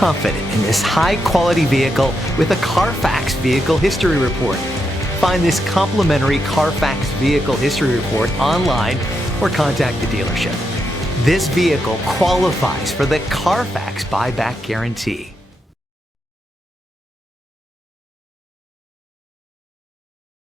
confident in this high-quality vehicle with a CARFAX Vehicle History Report. Find this complimentary CARFAX Vehicle History Report online or contact the dealership. This vehicle qualifies for the CARFAX buyback guarantee.